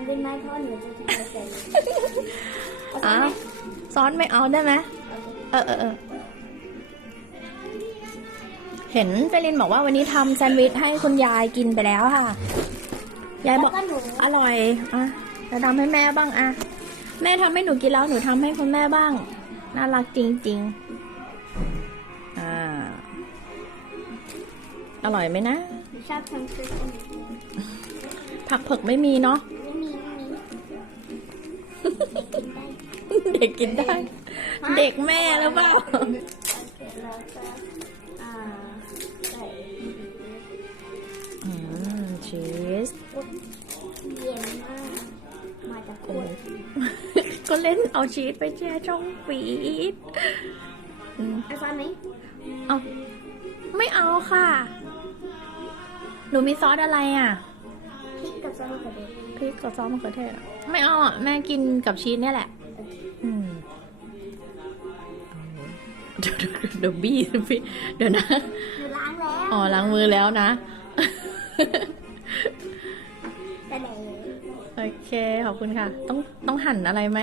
ฮะกินแซนด์วิชไหมเพราะหนูจะกินแซนด์วิชเอาอะไหมซอสไม่เอาได้ไหมโอเคเออเออเออเห็นเฟลินบอกว่าวันนี้ทำแซนด์วิชให้คุณยายกินไปแล้วค่ะ ยายแล้วบอกก็หนูอร่อยอะจะทำให้แม่บ้างอะ แม่ทำให้หนูกินแล้วหนูทำให้คุณแม่บ้าง น่ารักจริง ๆ อ่า อร่อยไหมนะหนูชอบทำซุปอันนี้ผักเผือกไม่มีเนาะไม่มีไม่มี เด็กกินได้ เด็กแม่หรือเปล่าโอเคแล้วก็อ่าใส่อืมชีสเย็นมาก มาจากขวดก็เล่นเอาชีสไปแช่ช่องฟีดอืมไอ้ฟ้าไหมเอาไม่เอาค่ะ หนูมีซอสอะไรอะ พริกกับซอสมะเขือเทศพริกกับซอสมะเขือเทศอะไม่เอาอะ แม่กินกับชีสเนี่ยแหละ อืมเดี๋ยวเดี๋ยวเดี๋ยวบี้พี่เดี๋ยวนะ หนูล้างแล้วอ๋อล้างมือแล้วนะ แต่ไหนโอเค ขอบคุณค่ะ ต้องต้องหั่นอะไรไหม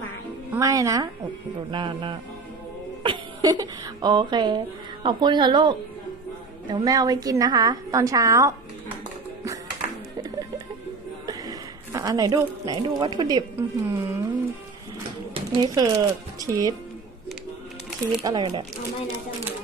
หมายไม่นะโอ้ดูหน้าหน้า โอเค ขอบคุณค่ะลูก เดี๋ยวแม่เอาไปกินนะคะ ตอนเช้า อะ อันไหนดูไหนดูวัตถุดิบอือนี่คือชีสชีสอะไรเนี่ยเอาไม่นะจะมา